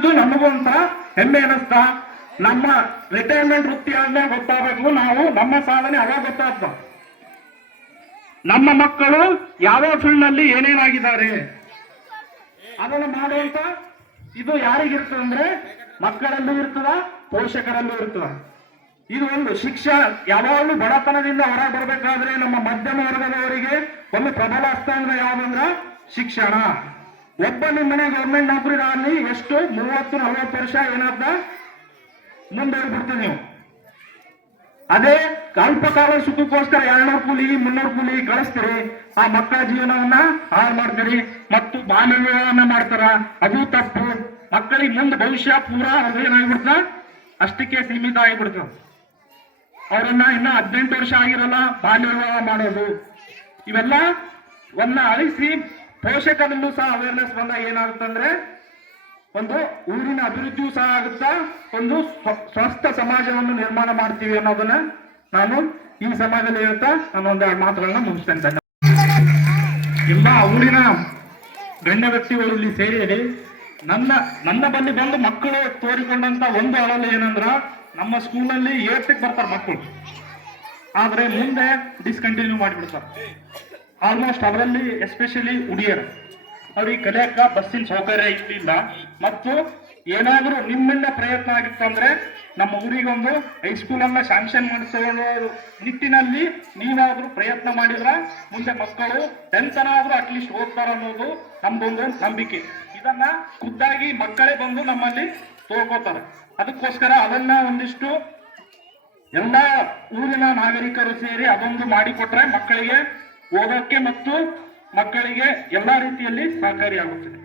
ಕಲ್ತಿದ್ದು ನಮಗೂ ಒಂಥರ ಹೆಮ್ಮೆ ಅನಿಸ್ತಾ. ನಮ್ಮ ರಿಟೈರ್ಮೆಂಟ್ ವೃತ್ತಿ ಆದ್ಮೇಲೆ ಗೊತ್ತಾಗಬೇಕು ನಾವು ನಮ್ಮ ಸಾಧನೆ ಅವಾಗ ಗೊತ್ತಾಗ್ತ. ನಮ್ಮ ಮಕ್ಕಳು ಯಾವ ಫೀಲ್ಡ್ ನಲ್ಲಿ ಏನೇನಾಗಿದ್ದಾರೆ ಅದನ್ನು ಮಾಡುವಂತ ಇದು ಯಾರಿಗಿರ್ತದೆ ಅಂದ್ರೆ ಮಕ್ಕಳಲ್ಲೂ ಇರ್ತದ, ಪೋಷಕರಲ್ಲೂ ಇರ್ತದ. ಇದು ಒಂದು ಶಿಕ್ಷಣ ಯಾವಾಗಲೂ ಬಡತನದಿಂದ ಹೊರ ಬರಬೇಕಾದ್ರೆ ನಮ್ಮ ಮಧ್ಯಮ ವರ್ಗದವರಿಗೆ ಒಂದು ಪ್ರಬಲ ಸ್ಥಾನ ಯಾವ್ದಂದ್ರ ಶಿಕ್ಷಣ. ಒಬ್ಬ ನಿಮ್ಮನೆ ಗೌರ್ಮೆಂಟ್ ನೌಕರಿಗಳಲ್ಲಿ ಎಷ್ಟು 30-40 ವರ್ಷ ಏನಾದ ಮುಂದೋಗ್ಬಿಡ್ತೀವಿ ನೀವು. ಅದೇ ಅಲ್ಪಕಾಲ ಸುಖಕ್ಕೋಸ್ಕರ 200 ಕೂಲಿ 300 ಕೂಲಿ ಕಳಿಸ್ತೀರಿ, ಆ ಮಕ್ಕಳ ಜೀವನವನ್ನ ಹಾಳು ಮಾಡ್ತೀರಿ ಮತ್ತು ಬಾಲ್ಯ ವಿವಾಹವನ್ನ ಮಾಡ್ತಾರ. ಅದು ತಪ್ಪು. ಮಕ್ಕಳಿಗೆ ಮುಂದೆ ಭವಿಷ್ಯ ಪೂರಾ ಏನಾಗ್ಬಿಡ್ತ ಅಷ್ಟಕ್ಕೆ ಸೀಮಿತ ಆಗಿಬಿಡ್ತದ. ಅವರನ್ನ ಇನ್ನ 18 ವರ್ಷ ಆಗಿರಲ್ಲ ಬಾಲ್ಯ ವಿವಾಹ ಮಾಡೋದು. ಇವೆಲ್ಲ ಅಳಿಸಿ ಪೋಷಕರಲ್ಲೂ ಸಹ ಅವೇರ್ನೆಸ್ ಬಂದಾಗ ಏನಾಗುತ್ತಂದ್ರೆ ಒಂದು ಊರಿನ ಅಭಿವೃದ್ಧಿಯೂ ಸಹ ಆಗುತ್ತಾ, ಒಂದು ಸ್ವಸ್ಥ ಸಮಾಜವನ್ನು ನಿರ್ಮಾಣ ಮಾಡ್ತೀವಿ ಅನ್ನೋದನ್ನ ನಾನು ಈ ಸಮಾಜದಲ್ಲಿ ಹೇಳ್ತಾ ನಾನು ಒಂದೆರಡು ಮಾತುಗಳನ್ನ ಮುಗಿಸ್ತೇನೆ. ಎಲ್ಲ ಊರಿನ ಗಣ್ಯ ವ್ಯಕ್ತಿಗಳು ಇಲ್ಲಿ ಸೇರಿ ನನ್ನ ಬಳಿ ಬಂದು ಮಕ್ಕಳು ತೋರಿಕೊಂಡಂತ ಒಂದು ಅಳಲು ಏನಂದ್ರ, ನಮ್ಮ ಸ್ಕೂಲಲ್ಲಿ 8ಕ್ಕೆ ಬರ್ತಾರೆ ಮಕ್ಕಳು, ಆದ್ರೆ ಮುಂದೆ ಡಿಸ್ಕಂಟಿನ್ಯೂ ಮಾಡಿಬಿಡ್ತಾರೆ. ಆಲ್ಮೋಸ್ಟ್ ಅದರಲ್ಲಿ ಎಸ್ಪೆಷಲಿ ಹುಡುಗಿಯರು ಅವ್ರಿಗೆ ಕಲಿಯಕ್ಕ ಬಸ್ಸಿನ ಸೌಕರ್ಯ ಇರಲಿಲ್ಲ. ಮತ್ತು ಏನಾದ್ರೂ ನಿಮ್ಮಿಂದ ಪ್ರಯತ್ನ ಆಗಿತ್ತು ಅಂದ್ರೆ ನಮ್ಮ ಊರಿಗೊಂದು ಹೈಸ್ಕೂಲ್ ಅನ್ನ ಶಾಂಕ್ಷನ್ ಮಾಡಿಸೋ ನಿಟ್ಟಿನಲ್ಲಿ ನೀವಾದ್ರೂ ಪ್ರಯತ್ನ ಮಾಡಿದ್ರ ಮುಂದೆ ಮಕ್ಕಳು 10th ಅಟ್ಲೀಸ್ಟ್ ಓದ್ತಾರ ಅನ್ನೋದು ನಮ್ದೊಂದು ನಂಬಿಕೆ. ಇದನ್ನ ಖುದ್ದಾಗಿ ಮಕ್ಕಳೇ ಬಂದು ನಮ್ಮಲ್ಲಿ ತೋರ್ಕೋತಾರೆ. ಅದಕ್ಕೋಸ್ಕರ ಅದನ್ನ ಒಂದಿಷ್ಟು ಎಲ್ಲ ಊರಿನ ನಾಗರಿಕರು ಸೇರಿ ಅದೊಂದು ಮಾಡಿಕೊಟ್ರೆ ಮಕ್ಕಳಿಗೆ ಓದೋಕ್ಕೆ ಮತ್ತು ಮಕ್ಕಳಿಗೆ ಎಲ್ಲಾ ರೀತಿಯಲ್ಲಿ ಸಹಕಾರಿಯಾಗುತ್ತದೆ.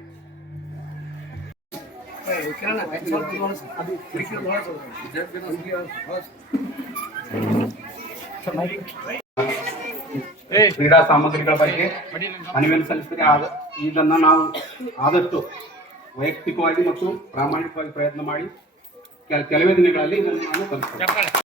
ಕ್ರೀಡಾ ಸಾಮಗ್ರಿಗಳ ಬಗ್ಗೆ ಮನವಿಯನ್ನು ಸಲ್ಲಿಸಿದರೆ ಇದನ್ನು ನಾವು ಆದಷ್ಟು ವೈಯಕ್ತಿಕವಾಗಿ ಮತ್ತು ಪ್ರಾಮಾಣಿಕವಾಗಿ ಪ್ರಯತ್ನ ಮಾಡಿ ಕೆಲವೇ ದಿನಗಳಲ್ಲಿ ಇದನ್ನು ನಾನು ಕಲಿಸ್ತೇನೆ.